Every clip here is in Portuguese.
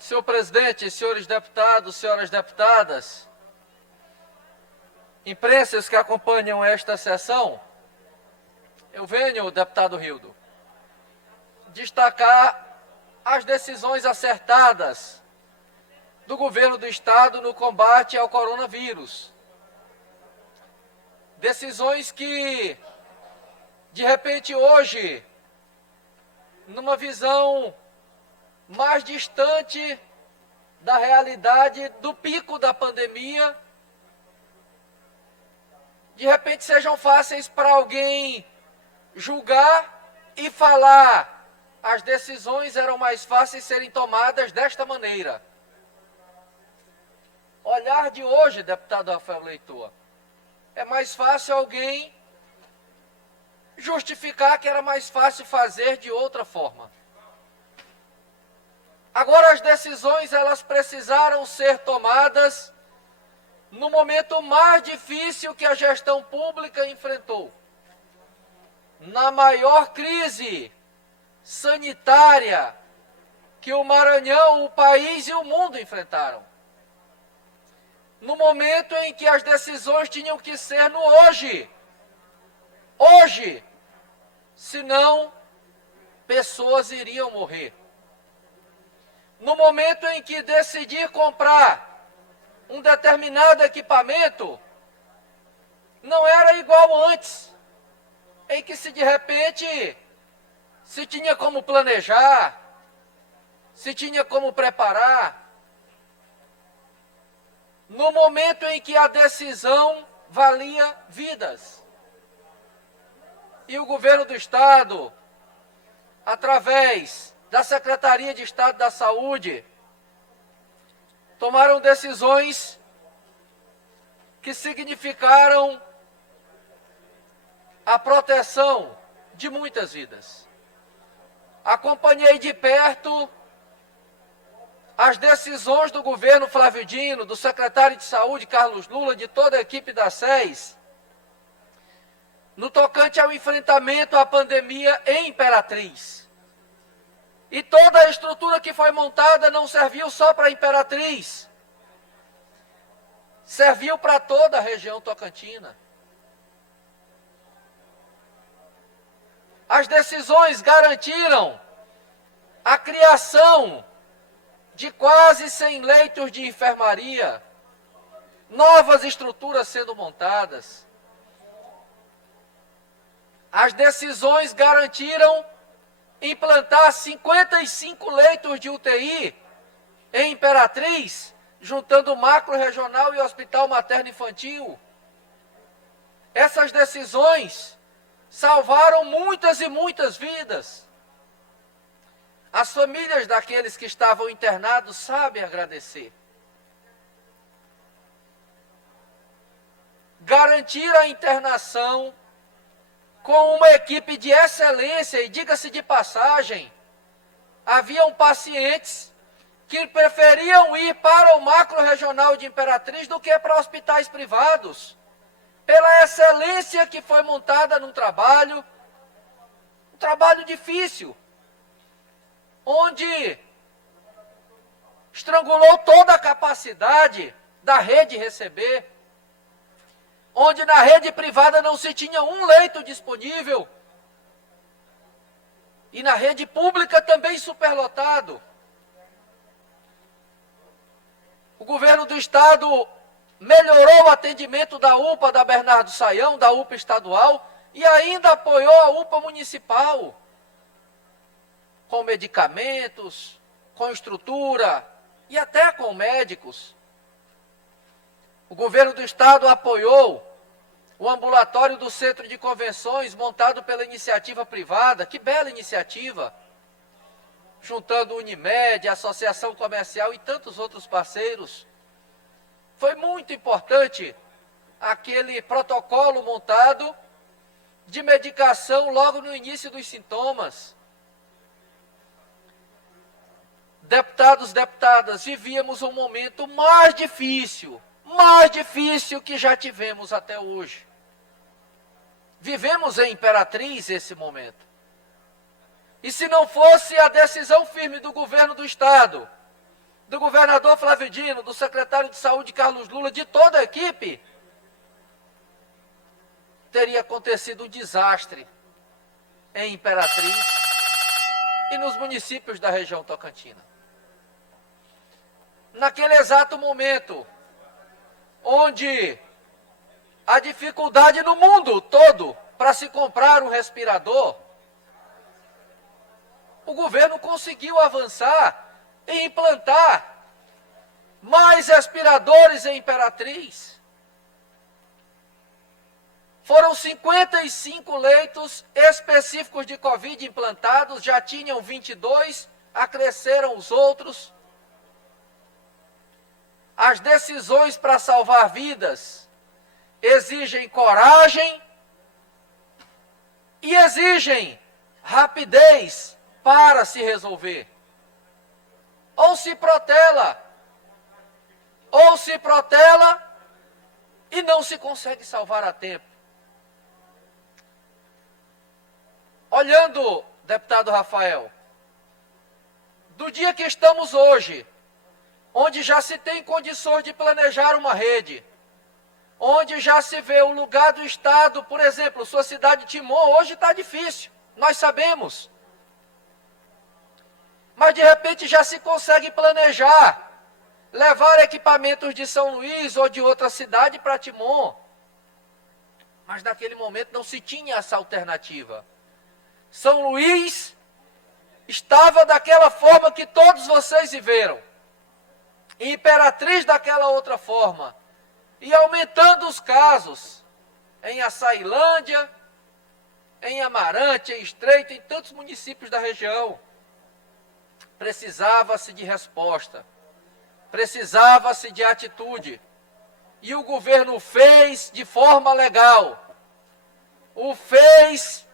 Senhor presidente, senhores deputados, senhoras deputadas, imprensas que acompanham esta sessão, eu venho, deputado Rildo, destacar as decisões acertadas do governo do Estado no combate ao coronavírus. Decisões que, de repente, hoje, numa visão mais distante da realidade do pico da pandemia, de repente sejam fáceis para alguém julgar e falar. As decisões eram mais fáceis serem tomadas desta maneira. Olhar de hoje, deputado Rafael Leitor, é mais fácil alguém justificar que era mais fácil fazer de outra forma. Agora, as decisões, elas precisaram ser tomadas no momento mais difícil que a gestão pública enfrentou. Na maior crise sanitária que o Maranhão, o país e o mundo enfrentaram. No momento em que as decisões tinham que ser no hoje. Hoje. Senão, pessoas iriam morrer. No momento em que decidir comprar um determinado equipamento, não era igual antes, em que se de repente se tinha como planejar, se tinha como preparar. No momento em que a decisão valia vidas. E o governo do Estado, através da Secretaria de Estado da Saúde, tomaram decisões que significaram a proteção de muitas vidas. Acompanhei de perto as decisões do governo Flávio Dino, do secretário de Saúde, Carlos Lula, de toda a equipe da SES, no tocante ao enfrentamento à pandemia em Imperatriz. E toda a estrutura que foi montada não serviu só para Imperatriz, serviu para toda a região tocantina. As decisões garantiram a criação de quase 100 leitos de enfermaria, novas estruturas sendo montadas. As decisões garantiram implantar 55 leitos de UTI em Imperatriz, juntando o macro regional e o hospital materno-infantil. Essas decisões salvaram muitas e muitas vidas. As famílias daqueles que estavam internados sabem agradecer. Garantir a internação com uma equipe de excelência, e diga-se de passagem, haviam pacientes que preferiam ir para o macro regional de Imperatriz do que para hospitais privados, pela excelência que foi montada num trabalho difícil, onde estrangulou toda a capacidade da rede receber, onde na rede privada não se tinha um leito disponível, e na rede pública também superlotado. O governo do Estado melhorou o atendimento da UPA da Bernardo Saião, da UPA estadual, e ainda apoiou a UPA municipal, com medicamentos, com estrutura e até com médicos. O governo do Estado apoiou o ambulatório do Centro de Convenções, montado pela iniciativa privada. Que bela iniciativa! Juntando Unimed, Associação Comercial e tantos outros parceiros. Foi muito importante aquele protocolo montado de medicação logo no início dos sintomas. Deputados, deputadas, vivíamos um momento mais difícil que já tivemos até hoje. Vivemos em Imperatriz esse momento. E se não fosse a decisão firme do governo do Estado do governador Flávio Dino, do secretário de Saúde Carlos Lula, de toda a equipe, teria acontecido um desastre em Imperatriz e nos municípios da região tocantina. Naquele exato momento, onde a dificuldade no mundo todo para se comprar um respirador, o governo conseguiu avançar e implantar mais respiradores em Imperatriz. Foram 55 leitos específicos de Covid implantados, já tinham 22, acresceram os outros. As decisões para salvar vidas exigem coragem e exigem rapidez para se resolver. Ou se protela e não se consegue salvar a tempo. Olhando, deputado Rafael, do dia que estamos hoje, onde já se tem condições de planejar uma rede, onde já se vê o lugar do Estado, por exemplo, sua cidade Timon, hoje está difícil, nós sabemos. Mas de repente já se consegue planejar, levar equipamentos de São Luís ou de outra cidade para Timon. Mas naquele momento não se tinha essa alternativa. São Luís estava daquela forma que todos vocês viveram. E Imperatriz daquela outra forma. E aumentando os casos em Açailândia, em Amarante, em Estreito, em tantos municípios da região. Precisava-se de resposta. Precisava-se de atitude. E o governo fez de forma legal. O fez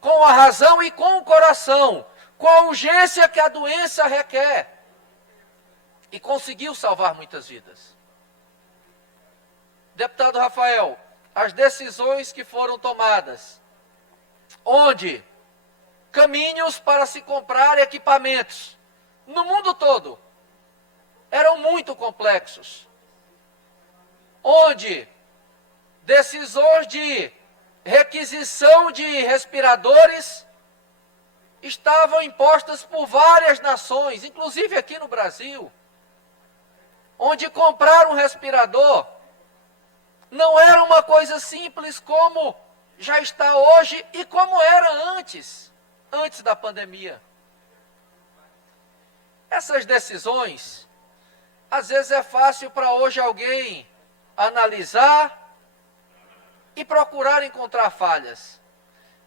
com a razão e com o coração, com a urgência que a doença requer. E conseguiu salvar muitas vidas. Deputado Rafael, as decisões que foram tomadas, onde caminhos para se comprar equipamentos no mundo todo eram muito complexos, onde decisões de requisição de respiradores estavam impostas por várias nações, inclusive aqui no Brasil, onde comprar um respirador não era uma coisa simples como já está hoje e como era antes da pandemia. Essas decisões, às vezes é fácil para hoje alguém analisar e procurar encontrar falhas.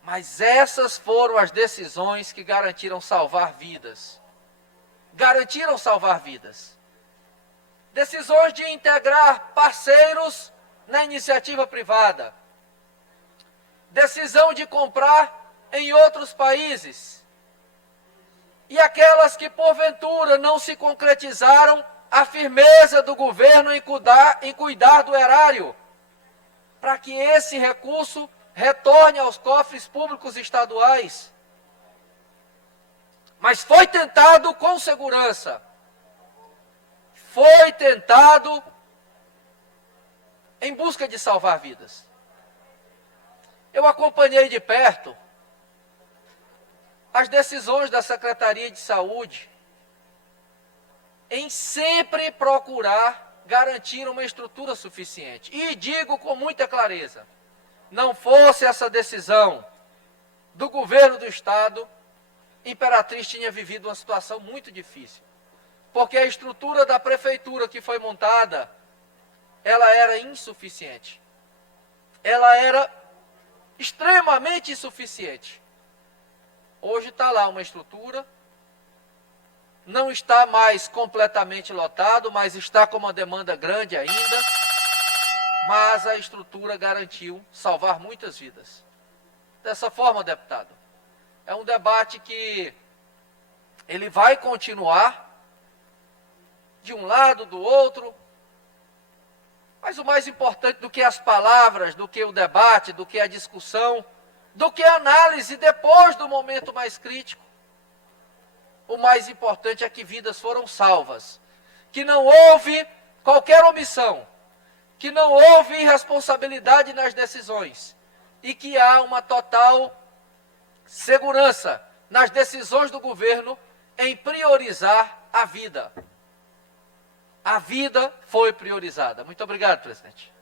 Mas essas foram as decisões que garantiram salvar vidas. Garantiram salvar vidas. Decisões de integrar parceiros na iniciativa privada. Decisão de comprar em outros países. E aquelas que porventura não se concretizaram, a firmeza do governo em cuidar do erário, para que esse recurso retorne aos cofres públicos estaduais. Mas foi tentado com segurança. Foi tentado em busca de salvar vidas. Eu acompanhei de perto as decisões da Secretaria de Saúde em sempre procurar garantir uma estrutura suficiente. E digo com muita clareza, não fosse essa decisão do governo do Estado, Imperatriz tinha vivido uma situação muito difícil. Porque a estrutura da prefeitura que foi montada, ela era insuficiente. Ela era extremamente insuficiente. Hoje está lá uma estrutura, não está mais completamente lotado, mas está com uma demanda grande ainda. Mas a estrutura garantiu salvar muitas vidas. Dessa forma, deputado, é um debate que ele vai continuar de um lado, do outro, mas o mais importante do que as palavras, do que o debate, do que a discussão, do que a análise depois do momento mais crítico, o mais importante é que vidas foram salvas. que não houve qualquer omissão, que não houve irresponsabilidade nas decisões e que há uma total segurança nas decisões do governo em priorizar a vida. A vida foi priorizada. Muito obrigado, presidente.